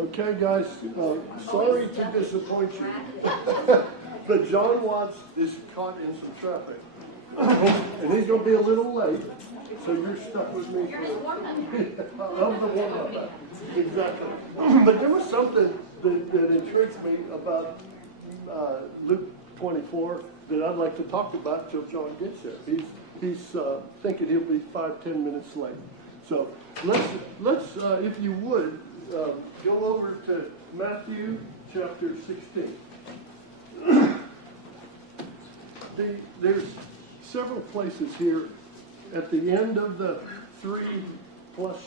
Okay, guys, sorry to disappoint you, but John Watts is caught in some traffic, and he's going to be a little late, so you're stuck with me for of the warm-up. Exactly. But there was something that intrigues me about Luke 24 that I'd like to talk about till John gets there. He's thinking he'll be 5-10 minutes late. So let's if you would, go over to Matthew chapter 16. There's several places here at the end of the 3+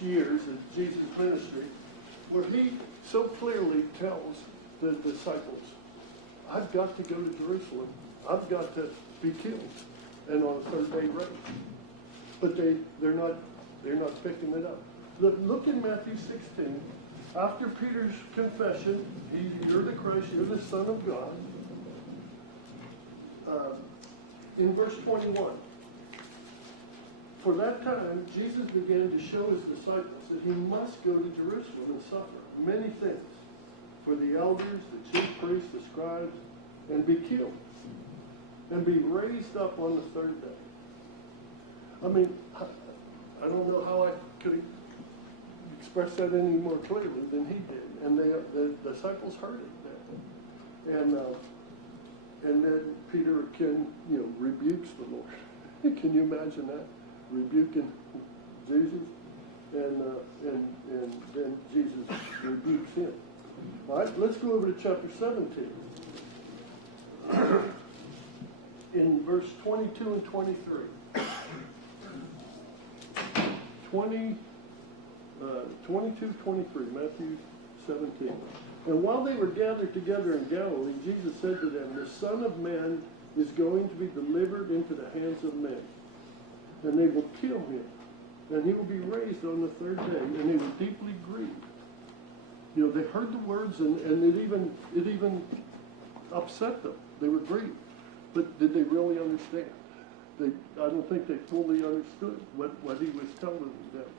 years of Jesus' ministry where he so clearly tells the disciples, I've got to go to Jerusalem. I've got to be killed and on a third day raised. But they're not picking it up. Look in Matthew 16. After Peter's confession, you're the Christ, you're the Son of God. In verse 21, for that time, Jesus began to show his disciples that he must go to Jerusalem and suffer many things for the elders, the chief priests, the scribes, and be killed, and be raised up on the third day. I mean, I don't know how I could express that any more clearly than he did. And the disciples heard it then. And then Peter rebukes the Lord. Can you imagine that? Rebuking Jesus? And then Jesus rebukes him. All right, let's go over to chapter 17. In verse 22 and 23. 22, 23, Matthew 17. And while they were gathered together in Galilee, Jesus said to them, the Son of Man is going to be delivered into the hands of men, and they will kill him, and he will be raised on the third day, and they were deeply grieved. They heard the words, and it even upset them. They were grieved. But did they really understand? I don't think they fully understood what he was telling them.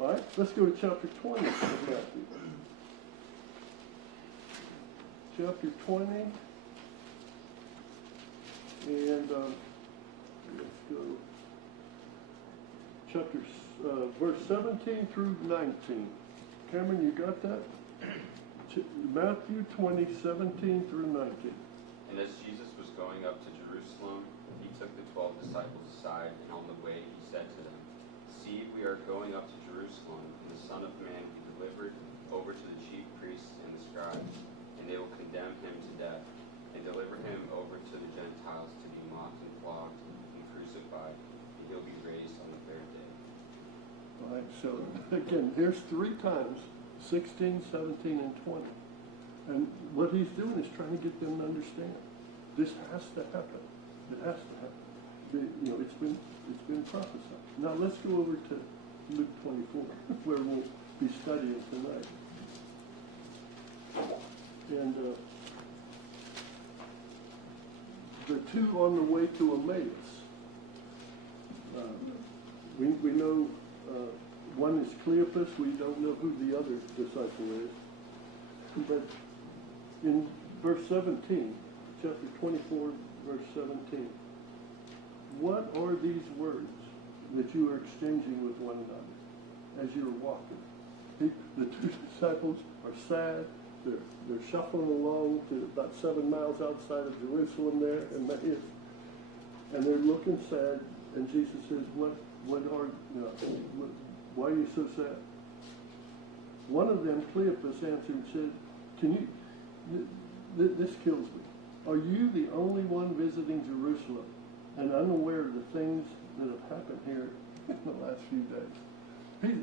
All right, let's go to chapter 20 of Matthew. Chapter 20, and let's go. Verse 17 through 19. Cameron, you got that? Matthew 20, 17 through 19. And as Jesus was going up to Jerusalem, he took the 12 disciples aside, and on the way he said to them, see, we are going up to Jerusalem, and the Son of Man will be delivered over to the chief priests and the scribes, and they will condemn him to death, and deliver him over to the Gentiles to be mocked and flogged and crucified, and he'll be raised on the third day. All right, so again, here's 3 times, 16, 17, and 20. And what he's doing is trying to get them to understand. This has to happen. It has to happen. It's been prophesied. Now let's go over to Luke 24, where we'll be studying tonight. And the two on the way to Emmaus. We know one is Cleopas. We don't know who the other disciple is. But in verse 17, chapter 24, verse 17, what are these words that you are exchanging with one another as you're walking? The 2 disciples are sad. They're shuffling along to about 7 miles outside of Jerusalem there in Emmaus, and they're looking sad. And Jesus says, why are you so sad? One of them, Cleopas, answered and said, this kills me. Are you the only one visiting Jerusalem and unaware of the things that have happened here in the last few days?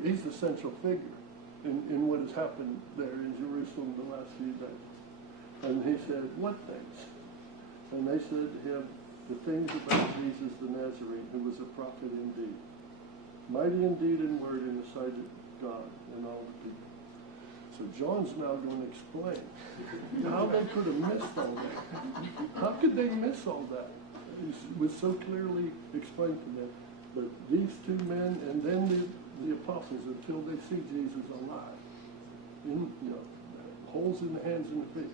He's the central figure in what has happened there in Jerusalem the last few days. And he said, what things? And they said to him, the things about Jesus the Nazarene, who was a prophet indeed, mighty indeed in word in the sight of God and all the people. So John's now going to explain how they could have missed all that. How could they miss all that? It was so clearly explained to them. But these 2 men and then the apostles, until they see Jesus alive, holes in the hands and the feet.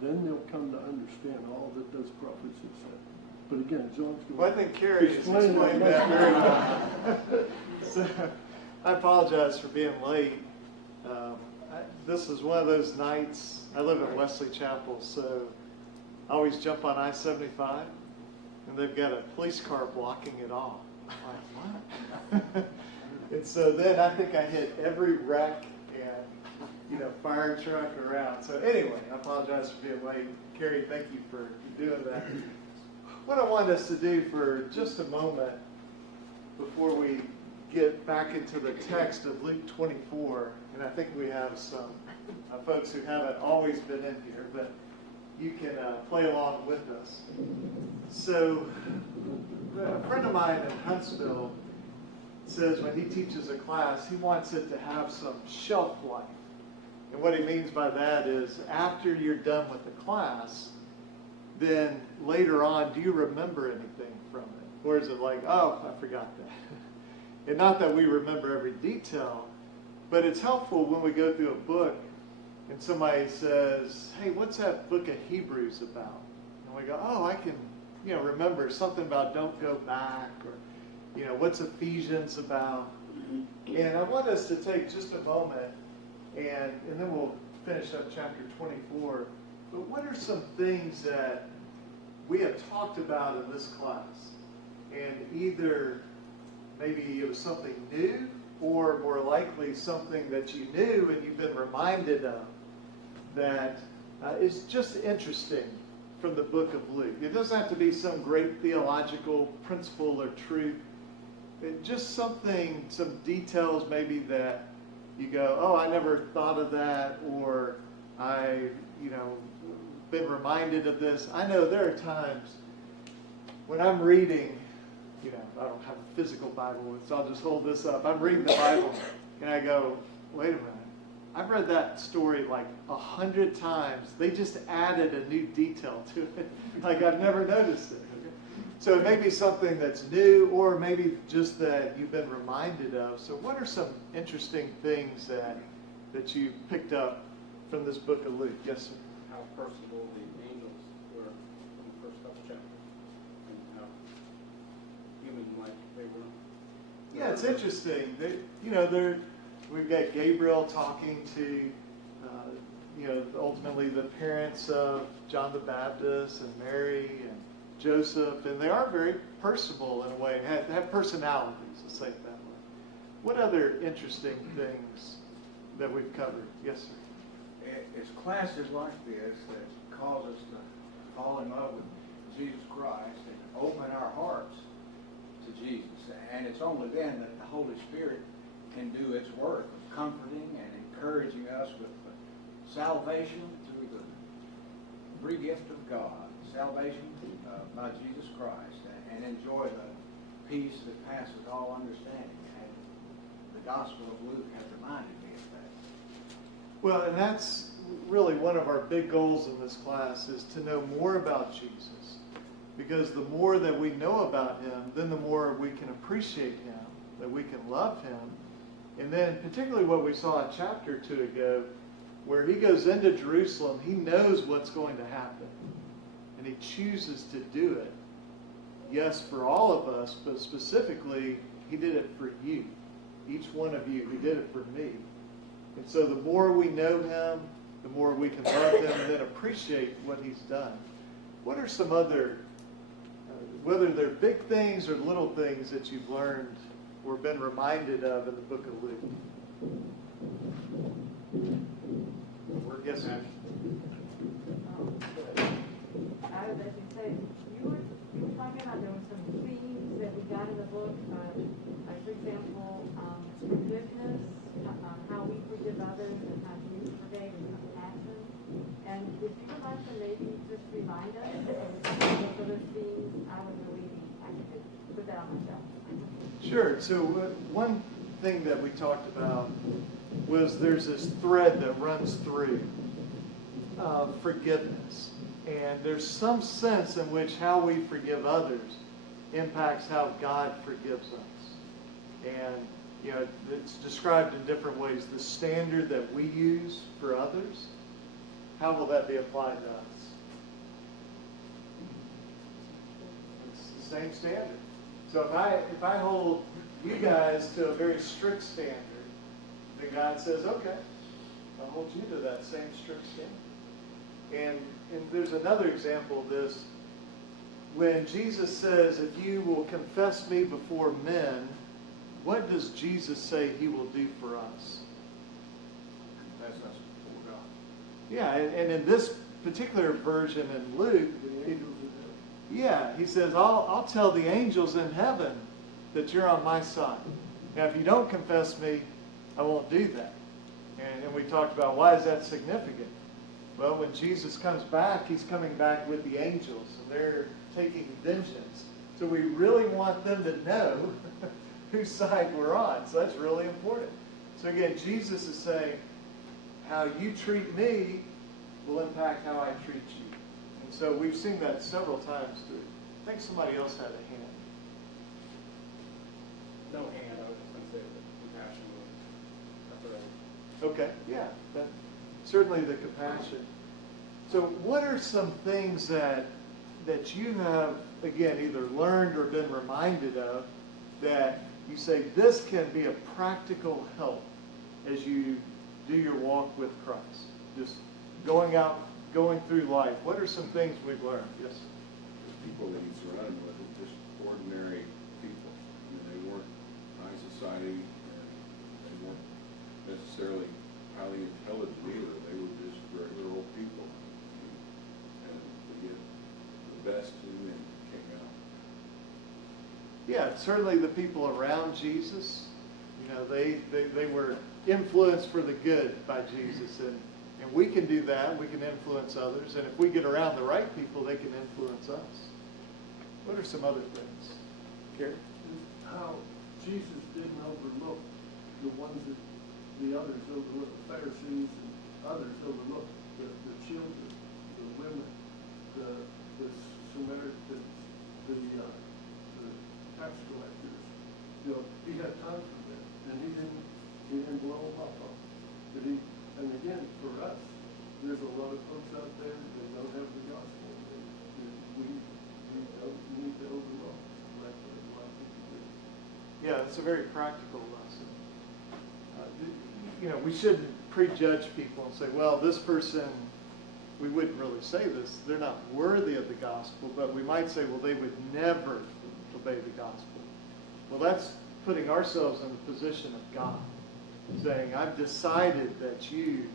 Then they'll come to understand all that those prophets have said. But again, John's going Well, I think Carrie has explained that very well. So, I apologize for being late. This is one of those nights. I live in Wesley Chapel, so I always jump on I-75, and they've got a police car blocking it off. I'm like, what? And so then I think I hit every wreck and fire truck around. So anyway, I apologize for being late. Carrie, thank you for doing that. What I want us to do for just a moment before we get back into the text of Luke 24, and I think we have some folks who haven't always been in here, but you can play along with us. So a friend of mine in Huntsville says when he teaches a class, he wants it to have some shelf life. And what he means by that is after you're done with the class, then later on, do you remember anything from it? Or is it like, oh, I forgot that? And not that we remember every detail, but it's helpful when we go through a book and somebody says, hey, what's that book of Hebrews about? And we go, oh, I can remember something about don't go back, or what's Ephesians about? And I want us to take just a moment and then we'll finish up chapter 24. But what are some things that we have talked about in this class? And either maybe it was something new, or more likely something that you knew and you've been reminded of that is just interesting from the book of Luke. It doesn't have to be some great theological principle or truth. Just something, some details maybe that you go, oh, I never thought of that, or I, been reminded of this. I know there are times when I'm reading, I don't have a physical Bible, so I'll just hold this up. I'm reading the Bible, and I go, wait a minute. I've read that story like 100 times. They just added a new detail to it. Like I've never noticed it. So it may be something that's new, or maybe just that you've been reminded of. So what are some interesting things that you picked up from this book of Luke? Yes, sir. How personable the angels were in the first couple chapters, and how human-like they were. Yeah, it's interesting. We've got Gabriel talking to, ultimately the parents of John the Baptist and Mary and Joseph, and they are very personable in a way, have personalities, let's say it that way. What other interesting things that we've covered? Yes, sir. It's classes like this that cause us to fall in love with Jesus Christ and open our hearts to Jesus. And it's only then that the Holy Spirit can do its work of comforting and encouraging us with salvation through the free gift of God, salvation by Jesus Christ, and enjoy the peace that passes all understanding. And the Gospel of Luke has reminded me of that. Well, and that's really one of our big goals in this class, is to know more about Jesus. Because the more that we know about him, then the more we can appreciate him, that we can love him. And then particularly what we saw a chapter or two ago, where he goes into Jerusalem, he knows what's going to happen. And he chooses to do it. Yes, for all of us, but specifically, he did it for you. Each one of you, he did it for me. And so the more we know him, the more we can love him and then appreciate what he's done. What are some other, whether they're big things or little things that you've learned or been reminded of in the book of Luke? We're guessing. I would let you say, you were talking about there were some themes that we got in the book, like for example, forgiveness, how we forgive others, and how Jesus forgave, and compassion. And if you would like to maybe just remind us of those other themes, I would really be happy to put that on myself. Sure. So one thing that we talked about was there's this thread that runs through forgiveness. And there's some sense in which how we forgive others impacts how God forgives us. And You know, it's described in different ways. The standard that we use for others, how will that be applied to us? It's the same standard. So if I hold you guys to a very strict standard, then God says, okay, I'll hold you to that same strict standard. And there's another example of this. When Jesus says, if you will confess me before men, what does Jesus say he will do for us? That's us before God. Yeah, and in this particular version in Luke, he says, I'll tell the angels in heaven that you're on my side. Now, if you don't confess me, I won't do that. And we talked about why is that significant? Well, when Jesus comes back, he's coming back with the angels, and they're taking vengeance. So we really want them to know whose side we're on. So that's really important. So again, Jesus is saying, how you treat me will impact how I treat you. And so we've seen that several times through. I think somebody else had a hand. No hand, I was just going to say the compassion was, Okay, yeah, certainly the compassion. So what are some things that you have, again, either learned or been reminded of that you say this can be a practical help as you do your walk with Christ? Just going through life. What are some things we've learned? Yes? The people that he surrounded with were just ordinary people. I mean, they weren't high society, and they weren't necessarily highly intelligent either. They were just regular old people. And yet, the best in them came out. Yeah, certainly the people around Jesus, you know, they were influenced for the good by Jesus. And we can do that. We can influence others. And if we get around the right people, they can influence us. What are some other things? Gary? How Jesus didn't overlook the ones that the others overlooked, the Pharisees and others overlooked, the children, the women, the Samaritans, the tax collectors. You know, he had time for them, and he didn't blow them up. And again, for us, there's a lot of folks out there that don't have the gospel. That we need to overlook, like a lot of people do. Yeah, it's a very practical lesson. You know, we shouldn't prejudge people and say, well, this person, we wouldn't really say this, they're not worthy of the gospel, but we might say, well, they would never obey the gospel. Well, that's putting ourselves in the position of God, saying, I've decided that you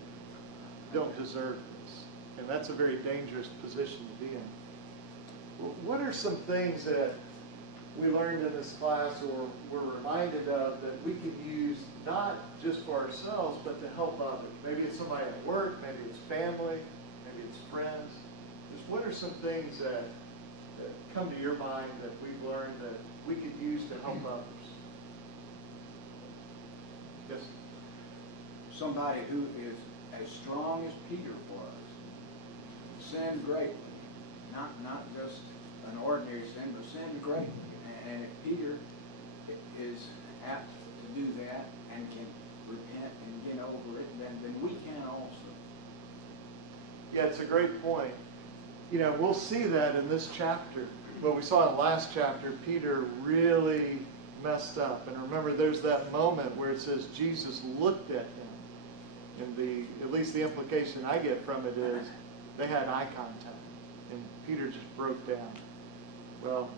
don't deserve this. And that's a very dangerous position to be in. Well, what are some things that we learned in this class or we're reminded of that we can use not just for ourselves, but to help others? Maybe it's somebody at work, maybe it's family, maybe it's friends. Just what are some things that come to your mind that we've learned that we could use to help others? Yes? Somebody who is as strong as Peter was, sinned greatly. Not just an ordinary sin, but sinned greatly. And if Peter is apt to do that and can repent and get over it, then we can also. Yeah, it's a great point. You know, we'll see that in this chapter. What we saw in the last chapter, Peter really messed up. And remember, there's that moment where it says Jesus looked at him. And at least the implication I get from it is they had eye contact. And Peter just broke down. Well,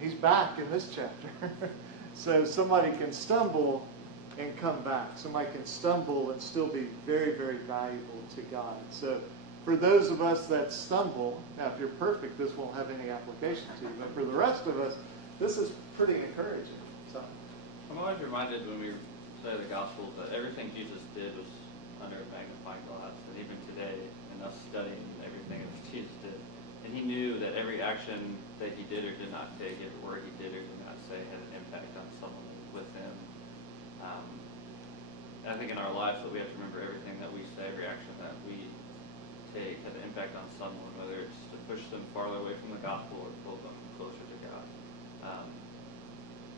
he's back in this chapter. So somebody can stumble and come back. Somebody can stumble and still be very, very valuable to God. So for those of us that stumble, now if you're perfect, this won't have any application to you. But for the rest of us, this is pretty encouraging. So I'm always reminded when we say the gospel that everything Jesus did was under a magnifying glass. And even today, in us studying everything that Jesus did, and he knew that every action that he did or did not take, every word he did or did not say, had an impact on someone with him. And I think in our lives that we have to remember everything that we say, every action that we take has an impact on someone, whether it's to push them farther away from the gospel or pull them closer to God.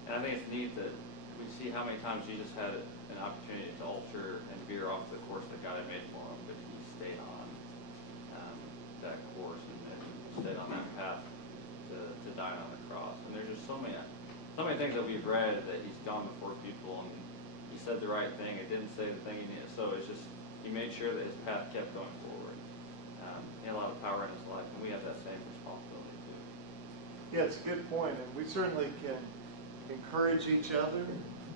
And I think it's neat that we see how many times Jesus had an opportunity to alter and veer off the course that God had made for him, but he stayed on that course and stayed on that path to die on the cross. And there's just so many things that we've read that he's gone before people and he said the right thing. It didn't say the thing he needed. So it's just he made sure that his path kept going forward. He had a lot of power in his life, and we have that same responsibility too. Yeah, it's a good point, and we certainly can encourage each other,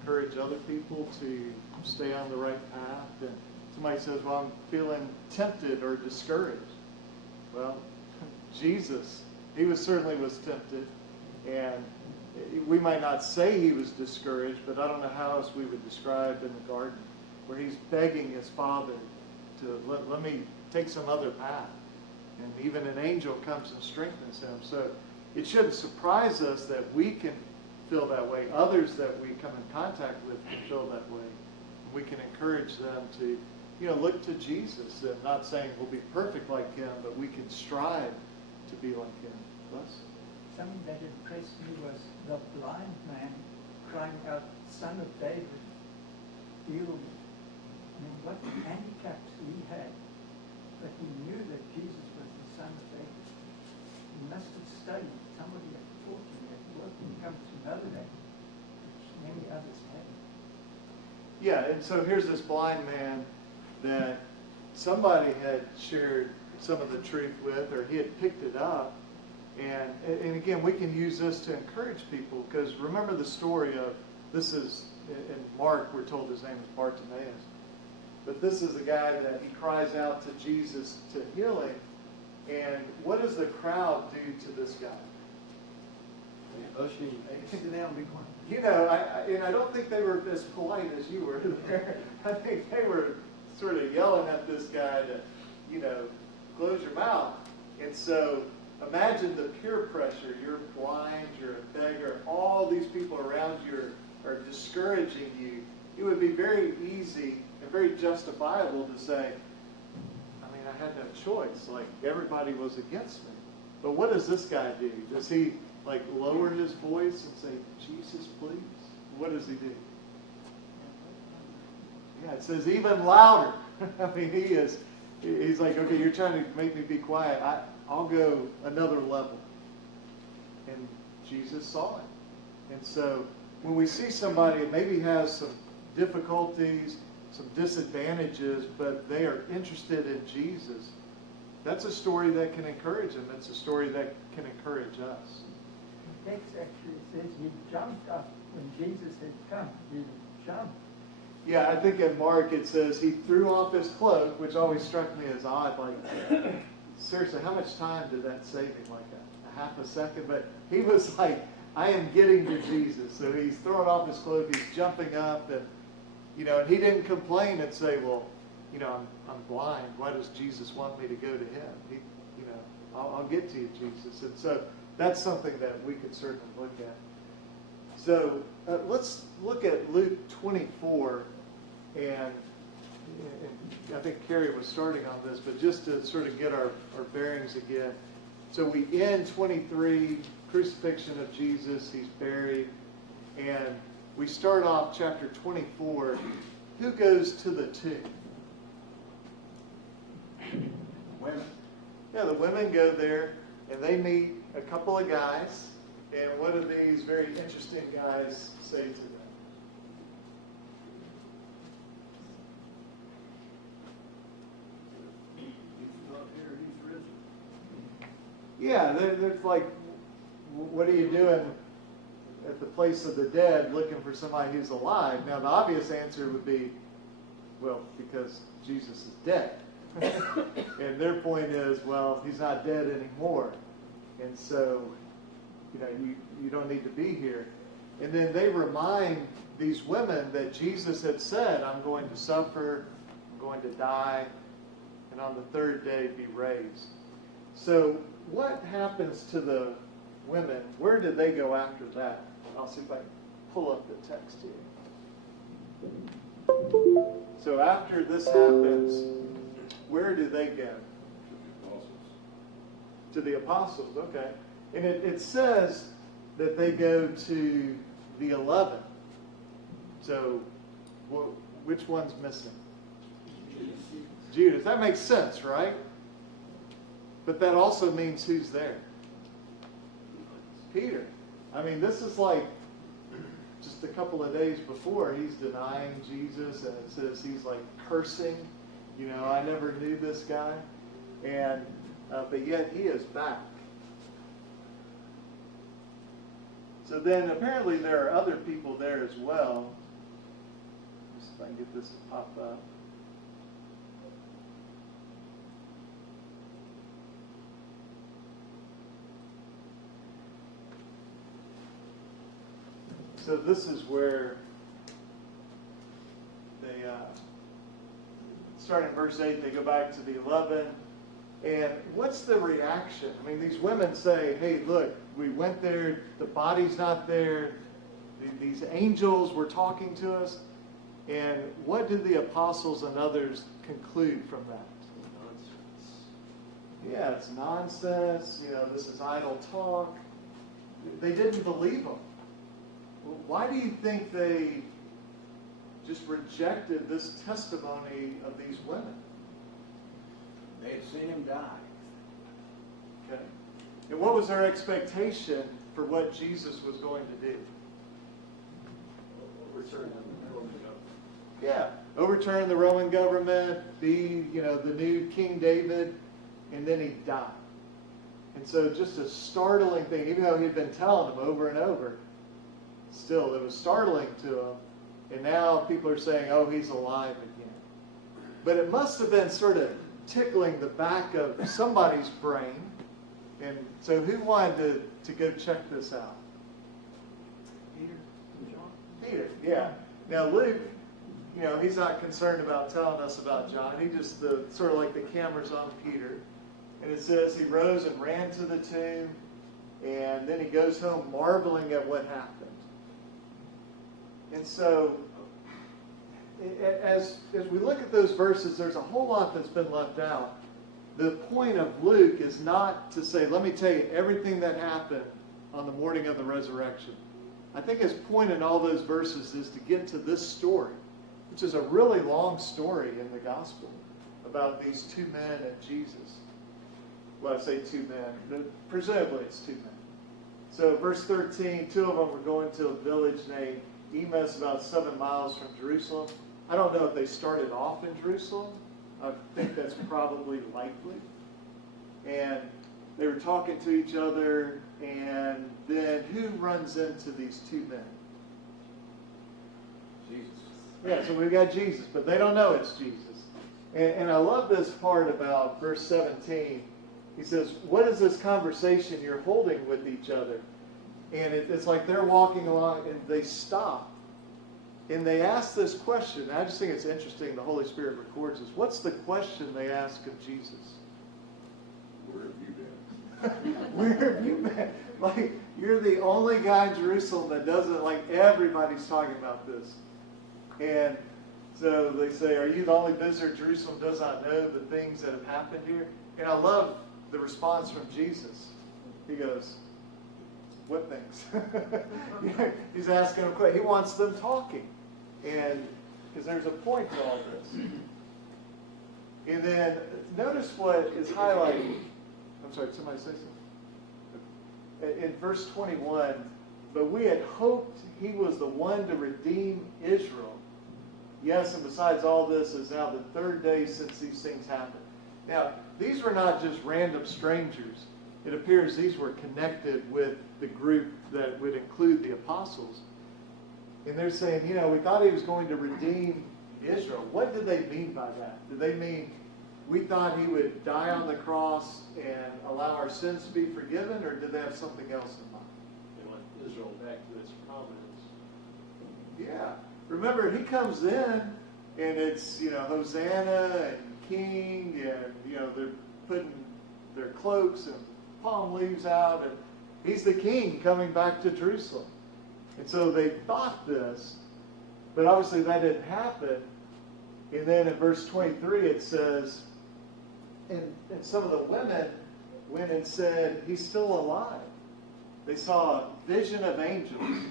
encourage other people to stay on the right path. And somebody says, well, I'm feeling tempted or discouraged. Well, Jesus, he certainly was tempted, and we might not say he was discouraged, but I don't know how else we would describe in the garden, where he's begging his Father to let me take some other path. And even an angel comes and strengthens him. So it shouldn't surprise us that we can feel that way. Others that we come in contact with can feel that way. We can encourage them to, look to Jesus. And not saying we'll be perfect like him, but we can strive to be like him. Thus, something that impressed me was the blind man crying out, "Son of David, heal me." I mean, what handicaps he had, but he knew that Jesus was the Son of David. He must have studied. Somebody had taught him that work and come to know that, which many others hadn't. yeah, and so here's this blind man that somebody had shared some of the truth with, or he had picked it up. And again, we can use this to encourage people, because remember the story of, this is, in Mark, we're told his name is Bartimaeus. But this is the guy that he cries out to Jesus to heal him. And what does the crowd do to this guy? Ushing, sit down, be quiet. And I don't think they were as polite as you were there. I think they were sort of yelling at this guy to, close your mouth. And so imagine the peer pressure. You're blind, you're a beggar, all these people around you are discouraging you. It would be very easy and very justifiable to say, I had no choice. Like, everybody was against me. But what does this guy do? Does he, lower his voice and say, Jesus, please? What does he do? Yeah, it says even louder. He's like, okay, you're trying to make me be quiet. I'll go another level. And Jesus saw it. And so when we see somebody that maybe has some difficulties, some disadvantages, but they are interested in Jesus, that's a story that can encourage them. That's a story that can encourage us. The text actually says he jumped up when Jesus had come. He jumped. Yeah, I think in Mark it says he threw off his cloak, which always struck me as odd. Like, seriously, how much time did that save him? Like a half a second? But he was like, I am getting to Jesus. So he's throwing off his cloak, he's jumping up, and and he didn't complain and say, well, I'm blind. Why does Jesus want me to go to him? I'll get to you, Jesus. And so that's something that we could certainly look at. So let's look at Luke 24, and I think Carrie was starting on this, but just to sort of get our bearings again. So we end 23, crucifixion of Jesus, he's buried, and we start off chapter 24. Who goes to the tomb? Women. Yeah, the women go there, and they meet a couple of guys. And what do these very interesting guys say to them? He's not here, he's risen. Yeah, they're like, what are you doing at the place of the dead looking for somebody who's alive? Now, the obvious answer would be, well, because Jesus is dead. And their point is, well, he's not dead anymore. And so, you don't need to be here. And then they remind these women that Jesus had said, I'm going to suffer, I'm going to die, and on the third day be raised. So what happens to the women? Where did they go after that? I'll see if I can pull up the text here. So after this happens, where do they go? To the apostles, okay. And it says that they go to the 11. So, which one's missing? Judas. That makes sense, right? But that also means who's there? Peter. I mean, this is like just a couple of days before he's denying Jesus, and it says he's like cursing. You know, I never knew this guy. And but yet he is back. So then apparently there are other people there as well. Just if I can get this to pop up. So this is where they, starting in verse 8, they go back to the 11. And what's the reaction? I mean, these women say, hey, look, we went there, the body's not there, these angels were talking to us. And what did the apostles and others conclude from that? Nonsense. Yeah, it's nonsense. You know, this is idle talk. They didn't believe them. Why do you think they just rejected this testimony of these women? They had seen him die. Okay. And what was their expectation for what Jesus was going to do? Overturn the Roman government. Yeah. Overturn the Roman government, be, you know, the new King David, and then he died. And so just a startling thing, even though he'd been telling them over and over, still, it was startling to them. And now people are saying, oh, he's alive again. But it must have been sort of tickling the back of somebody's brain. And so who wanted to go check this out? Peter? John? Peter, yeah. Now Luke, you know, he's not concerned about telling us about John. He just, sort of like the camera's on Peter. And it says he rose and ran to the tomb. And then he goes home marveling at what happened. And so, as we look at those verses, there's a whole lot that's been left out. The point of Luke is not to say, let me tell you everything that happened on the morning of the resurrection. I think his point in all those verses is to get to this story, which is a really long story in the gospel about these two men and Jesus. Well, I say two men. Presumably it's two men. So verse 13, two of them were going to a village named Emmaus, about 7 miles from Jerusalem. I don't know if they started off in Jerusalem. I think that's probably likely. And they were talking to each other, and then who runs into these two men? Jesus. Yeah, so we've got Jesus, but they don't know it's Jesus. And I love this part about verse 17. He says, what is this conversation you're holding with each other? And it's like they're walking along and they stop. And they ask this question. And I just think it's interesting the Holy Spirit records this. What's the question they ask of Jesus? Where have you been? Where have you been? Like, you're the only guy in Jerusalem that doesn't, like, everybody's talking about this. And so they say, are you the only visitor Jerusalem does not know the things that have happened here? And I love the response from Jesus. He goes, what things? He's asking them questions. He wants them talking. And because there's a point to all this. And then notice what is highlighted. I'm sorry, somebody say something? In verse 21, but we had hoped he was the one to redeem Israel. Yes, and besides all this, is now the third day since these things happened. Now, these were not just random strangers. It appears these were connected with the group that would include the apostles. And they're saying, you know, we thought he was going to redeem Israel. What did they mean by that? Did they mean we thought he would die on the cross and allow our sins to be forgiven, or did they have something else in mind? They want Israel back to its prominence. Yeah. Remember, he comes in, and it's, you know, Hosanna and King, and, you know, they're putting their cloaks and palm leaves out, and he's the king coming back to Jerusalem. And so they thought this, but obviously that didn't happen. And then in verse 23 it says, and some of the women went and said, he's still alive. They saw a vision of angels.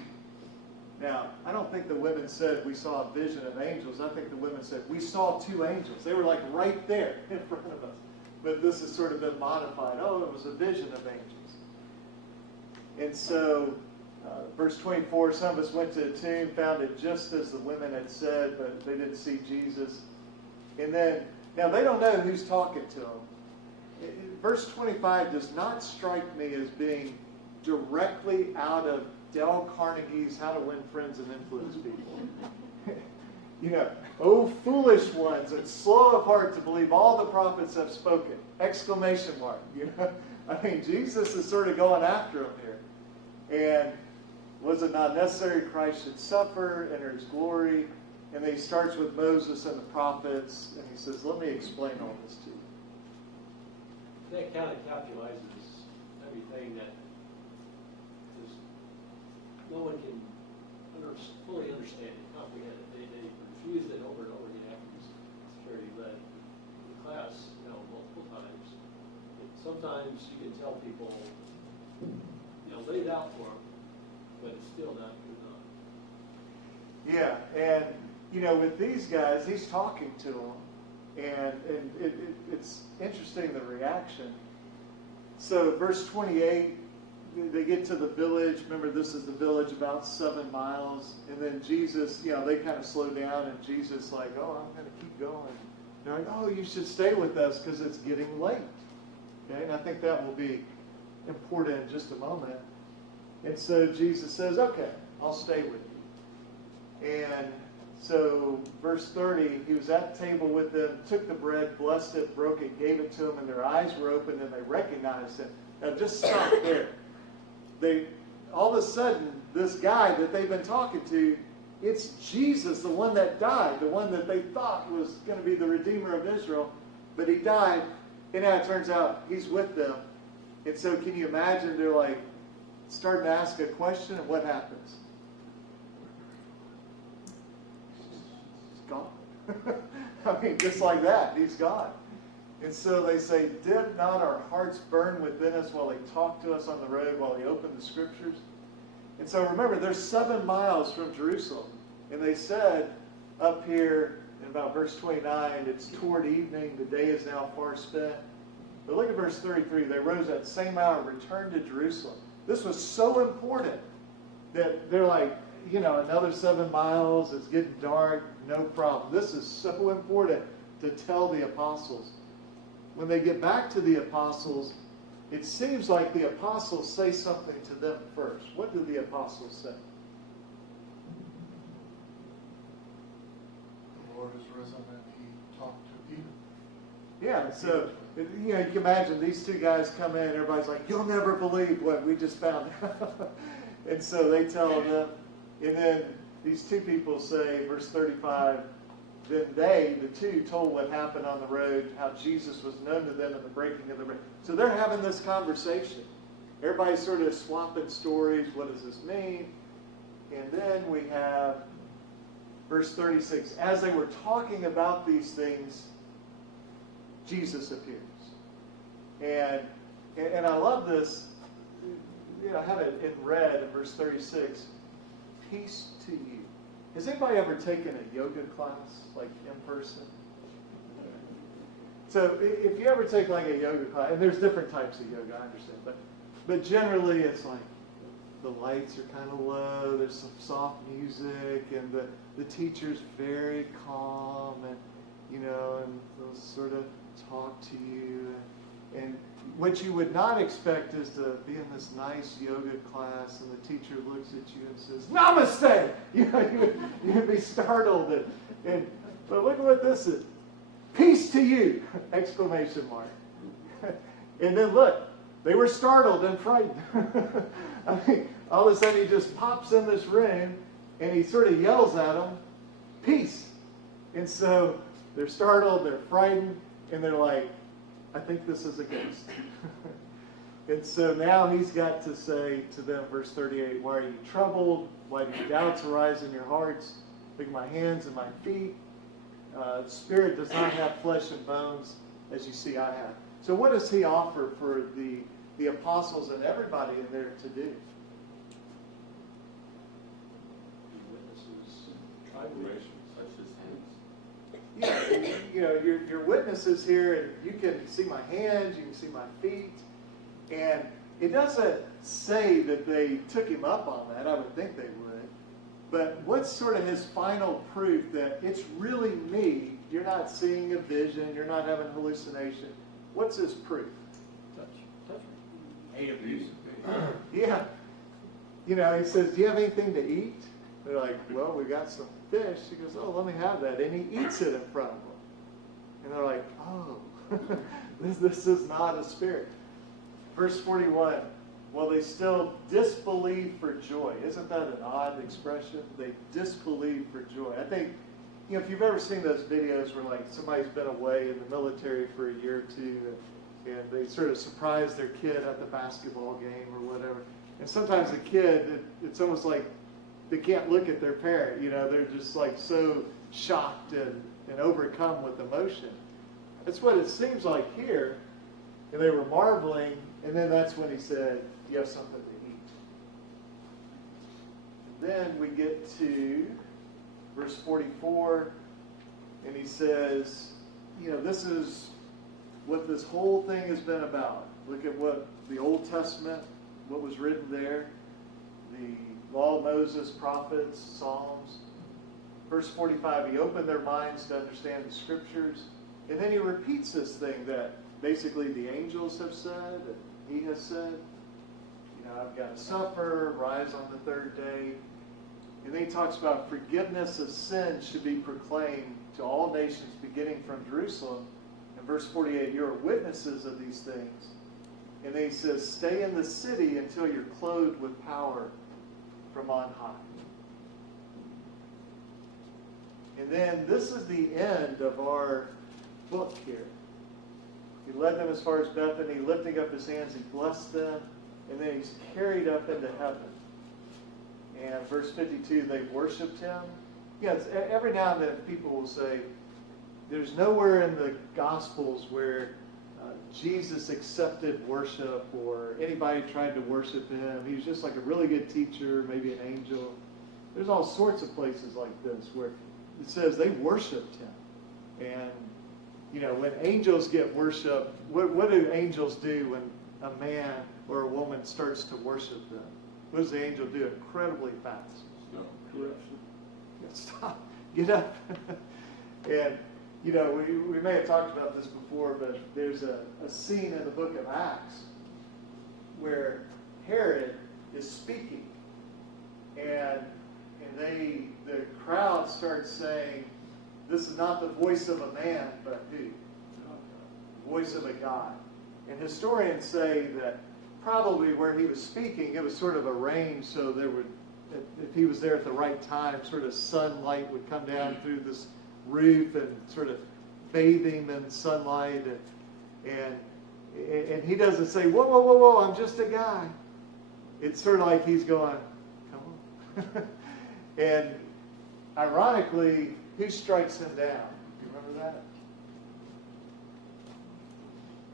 Now, I don't think the women said we saw a vision of angels. I think the women said we saw two angels. They were like right there in front of us. But this has sort of been modified. Oh, it was a vision of angels. And so, verse 24, some of us went to the tomb, found it just as the women had said, but they didn't see Jesus. And then, now they don't know who's talking to them. Verse 25 does not strike me as being directly out of Dale Carnegie's How to Win Friends and Influence People. You know, oh, foolish ones, and slow of heart to believe all the prophets have spoken. Exclamation mark. You know, I mean, Jesus is sort of going after them here. And was it not necessary Christ should suffer, enter his glory? And then he starts with Moses and the prophets, and he says, let me explain all this to you. That kind of calculizes everything that is, no one can fully understand it, comprehend it. They refused it over and over again after this security led the class, multiple times. And sometimes you can tell people, lay it out for them, but it's still not good enough. Yeah, and with these guys, he's talking to them, and it's interesting the reaction. So verse 28, they get to the village. Remember, this is the village about 7 miles, and then Jesus, they kind of slow down, and Jesus like, oh, I'm going to keep going. They're like, oh, you should stay with us because it's getting late. Okay, and I think that will be important in just a moment. And so Jesus says, okay, I'll stay with you. And so verse 30, he was at the table with them, took the bread, blessed it, broke it, gave it to them, and their eyes were opened and they recognized him. Now just stop there. All of a sudden, this guy that they've been talking to, it's Jesus, the one that died, the one that they thought was going to be the Redeemer of Israel, but he died, and now it turns out he's with them. And so can you imagine, they're like starting to ask a question, and what happens? He's gone. I mean, just like that, he's gone. And so they say, did not our hearts burn within us while he talked to us on the road, while he opened the scriptures? And so remember, they're 7 miles from Jerusalem. And they said up here in about verse 29, it's toward evening, the day is now far spent. But look at verse 33. They rose that same hour, returned to Jerusalem. This was so important that they're like, another 7 miles, it's getting dark, no problem. This is so important to tell the apostles. When they get back to the apostles, it seems like the apostles say something to them first. What do the apostles say? The Lord is risen, and he talked to Peter. Yeah, so you can imagine these two guys come in, everybody's like, you'll never believe what we just found out. And so they tell them, and then these two people say, verse 35, then they, the two, told what happened on the road, how Jesus was known to them in the breaking of the bread. So they're having this conversation. Everybody's sort of swapping stories. What does this mean? And then we have verse 36. As they were talking about these things, Jesus appears. And I love this. I have it in red in verse 36. Peace to you. Has anybody ever taken a yoga class, like in person? So if you ever take like a yoga class, and there's different types of yoga, I understand, but generally it's like the lights are kind of low, there's some soft music, and the teacher's very calm, and and they'll sort of talk to you. And what you would not expect is to be in this nice yoga class and the teacher looks at you and says, Namaste! You would be startled. But look at what this is. Peace to you! Exclamation mark. And then look, they were startled and frightened. I mean, all of a sudden he just pops in this room and he sort of yells at them, peace! And so they're startled, they're frightened, and they're like, I think this is a ghost. And so now he's got to say to them, verse 38, why are you troubled? Why do doubts arise in your hearts? Look at my hands and my feet. Spirit does not have flesh and bones, as you see I have. So what does he offer for the apostles and everybody in there to do? Proclamation. Touch his hands. Your witnesses here, and you can see my hands, you can see my feet, and it doesn't say that they took him up on that. I would think they would. But what's sort of his final proof that it's really me? You're not seeing a vision. You're not having hallucination. What's his proof? Touch me. Ate a piece of fish. Yeah. He says, do you have anything to eat? They're like, well, we got some fish. He goes, oh, let me have that. And he eats it in front of them. And they're like, oh, this is not a spirit. Verse 41, well, they still disbelieve for joy. Isn't that an odd expression? They disbelieve for joy. I think, if you've ever seen those videos where like somebody's been away in the military for a year or two and they sort of surprise their kid at the basketball game or whatever. And sometimes the kid, it's almost like they can't look at their parent. They're just like so shocked and overcome with emotion. That's what it seems like here. And they were marveling, and then that's when he said, you have something to eat. And then we get to verse 44, and he says, this is what this whole thing has been about. Look at what the Old Testament, what was written there, the law of Moses, prophets, Psalms. Verse 45, he opened their minds to understand the Scriptures. And then he repeats this thing that basically the angels have said, and he has said. I've got to suffer, rise on the third day. And then he talks about forgiveness of sins should be proclaimed to all nations beginning from Jerusalem. In verse 48, you are witnesses of these things. And then he says, stay in the city until you're clothed with power from on high. And then this is the end of our book here. He led them as far as Bethany, lifting up his hands, he blessed them, and then he's carried up into heaven. And verse 52, they worshiped him. Yes, every now and then people will say, there's nowhere in the Gospels where Jesus accepted worship or anybody tried to worship him. He was just like a really good teacher, maybe an angel. There's all sorts of places like this where it says they worshiped him. And, when angels get worship, what do angels do when a man or a woman starts to worship them? What does the angel do? Incredibly fast. No. Correction. Stop. Get up. And, we may have talked about this before, but there's a scene in the book of Acts where Herod is speaking. And the crowd starts saying, this is not the voice of a man, but who? The voice of a God. And historians say that probably where he was speaking, it was sort of arranged so there would, if he was there at the right time, sort of sunlight would come down through this roof and sort of bathe him in sunlight. And he doesn't say, whoa, whoa, whoa, whoa, I'm just a guy. It's sort of like he's going, come on. And ironically, who strikes him down? Do you remember that?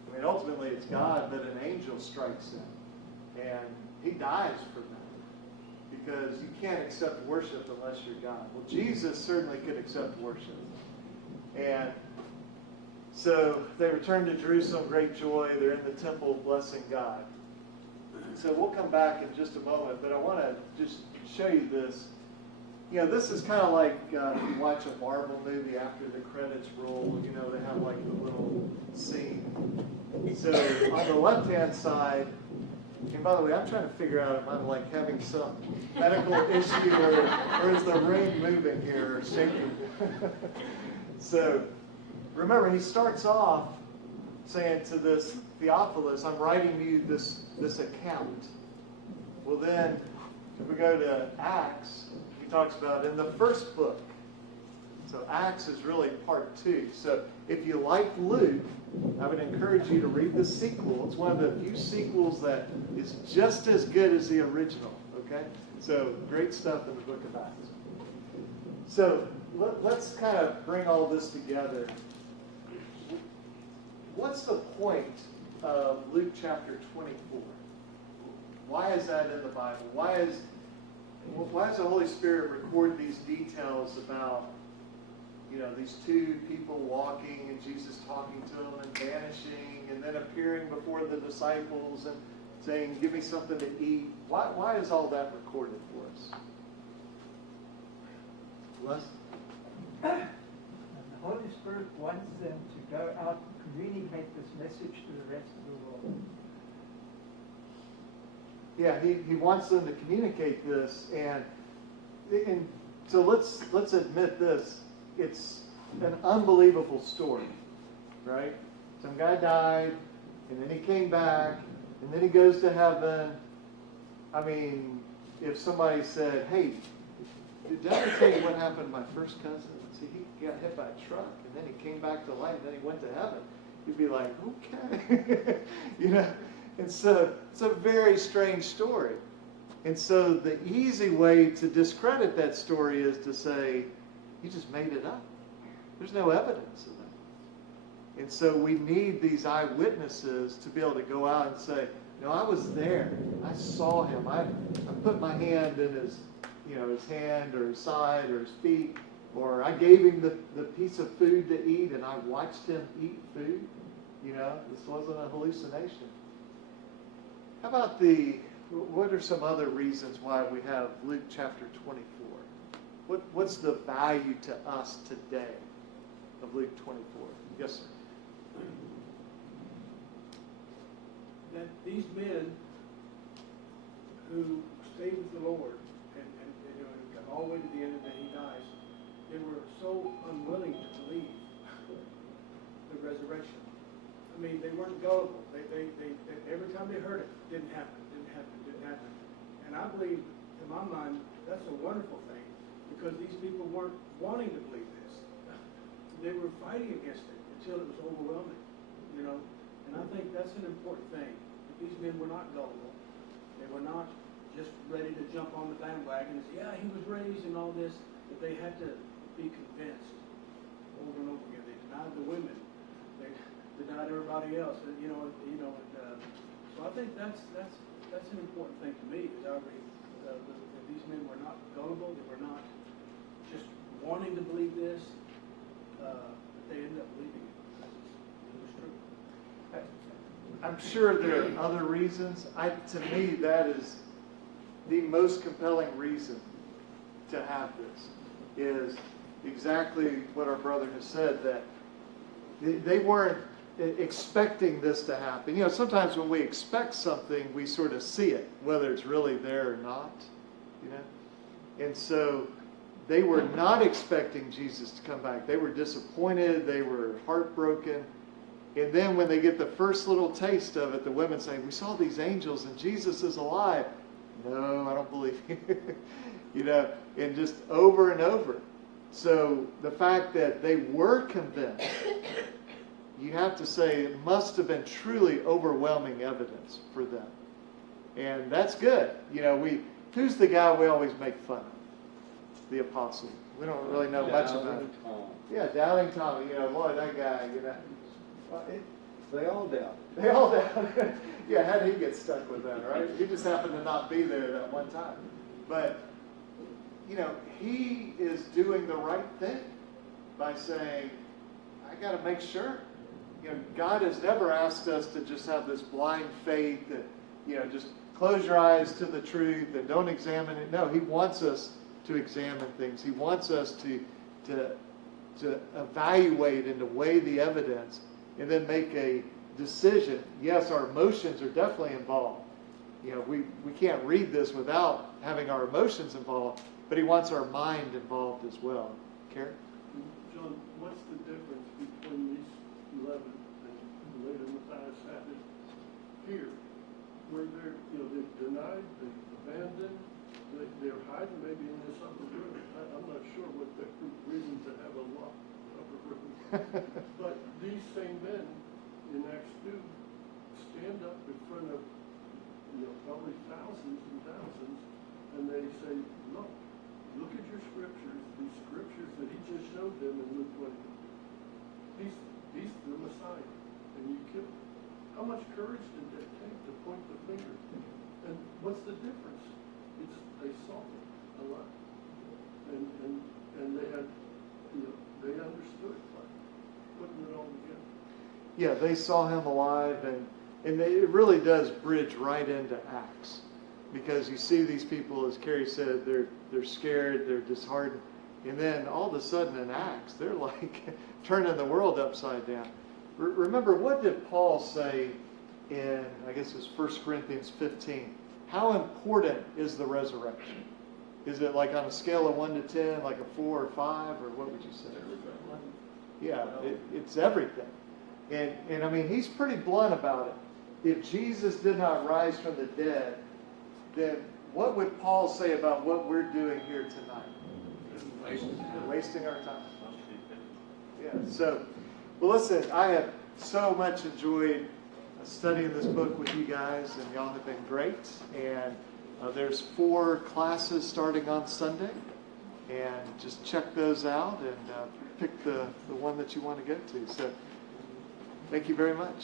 I mean, ultimately it's God, but an angel strikes him. And he dies for that. Because you can't accept worship unless you're God. Well, Jesus certainly could accept worship. And so they return to Jerusalem, great joy. They're in the temple blessing God. So we'll come back in just a moment, but I want to just show you this. This is kind of like you watch a Marvel movie after the credits roll. They have like the little scene. So on the left-hand side, and by the way, I'm trying to figure out if I'm like having some medical issue or is the ring moving here or shaking. So remember, he starts off saying to this Theophilus, I'm writing you this account. Well then, if we go to Acts, he talks about in the first book. So Acts is really part 2. So if you like Luke, I would encourage you to read the sequel. It's one of the few sequels that is just as good as the original. Okay? So great stuff in the book of Acts. So let's kind of bring all this together. What's the point of Luke chapter 24? Why is that in the Bible? Why is Why does the Holy Spirit record these details about, these two people walking and Jesus talking to them and vanishing and then appearing before the disciples and saying, give me something to eat? Why is all that recorded for us? Les? And the Holy Spirit wants them to go out and communicate this message to the rest of the world. Yeah, he wants them to communicate this, and so let's admit this. It's an unbelievable story, right? Some guy died, and then he came back, and then he goes to heaven. I mean, if somebody said, hey, did I ever tell you what happened to my first cousin? See, he got hit by a truck, and then he came back to life, and then he went to heaven. You'd be like, okay. And so it's a very strange story. And so the easy way to discredit that story is to say, you just made it up. There's no evidence of that. And so we need these eyewitnesses to be able to go out and say, no, I was there. I saw him. I put my hand in his hand or his side or his feet, or I gave him the piece of food to eat and I watched him eat food. This wasn't a hallucination. How about what are some other reasons why we have Luke chapter 24? What's the value to us today of Luke 24? Yes, sir. That these men who stayed with the Lord and got all the way to the end of the day, he dies, they were so unwilling to believe the resurrection. I mean, they weren't gullible. They every time they heard it, didn't happen. And I believe, in my mind, that's a wonderful thing, because these people weren't wanting to believe this. They were fighting against it until it was overwhelming, And I think that's an important thing. These men were not gullible. They were not just ready to jump on the bandwagon and say, yeah, he was raised and all this, but they had to be convinced over and over again. They denied the women. They denied everybody else. So I think that's an important thing to me. Is I read that these men were not gullible. They were not just wanting to believe this, but they ended up believing it because it was true. I'm sure there are other reasons. To me, that is the most compelling reason to have this, is exactly what our brother has said, that they weren't expecting this to happen. Sometimes when we expect something, we sort of see it, whether it's really there or not. And so they were not expecting Jesus to come back. They were disappointed. They were heartbroken. And then when they get the first little taste of it, the women say, we saw these angels and Jesus is alive. No, I don't believe you. And just over and over. So the fact that they were convinced, you have to say it must have been truly overwhelming evidence for them. And that's good. Who's the guy we always make fun of? The apostle. We don't really know much about him. Yeah, Doubting Tommy. Boy, that guy, They all doubt. They all doubt. Yeah, how did he get stuck with that, right? He just happened to not be there that one time. But, he is doing the right thing by saying, I got to make sure. God has never asked us to just have this blind faith that, just close your eyes to the truth and don't examine it. No, he wants us to examine things. He wants us to evaluate and to weigh the evidence and then make a decision. Yes, our emotions are definitely involved. We can't read this without having our emotions involved, but he wants our mind involved as well. Karen? John, what's the difference between these 11 and later Matthias had it here, where they've denied, they've abandoned, they're hiding maybe in this upper room. I'm not sure what the reason to have a locked upper room. But these same men in Acts 2 stand up in front of probably thousands and thousands, and they say, look at your scriptures, these scriptures that he just showed them in Luke 20. He's the Messiah, and you killed him. How much courage did that take to point the finger? And what's the difference? They saw him. alive. And they had, they understood, like, putting it all together. Yeah, they saw him alive, and it really does bridge right into Acts. Because you see these people, as Carrie said, they're scared, they're disheartened. And then all of a sudden in Acts, they're like turning the world upside down. Remember, what did Paul say in, I guess it's 1 Corinthians 15? How important is the resurrection? Is it like on a scale of 1 to 10, like a 4 or 5, or what would you say? Yeah, it's everything. And I mean, he's pretty blunt about it. If Jesus did not rise from the dead, then what would Paul say about what we're doing here tonight? Wasting our time. Yeah, so, well, listen, I have so much enjoyed studying this book with you guys, and y'all have been great. And there's 4 classes starting on Sunday, and just check those out and pick the one that you want to go to. So, thank you very much.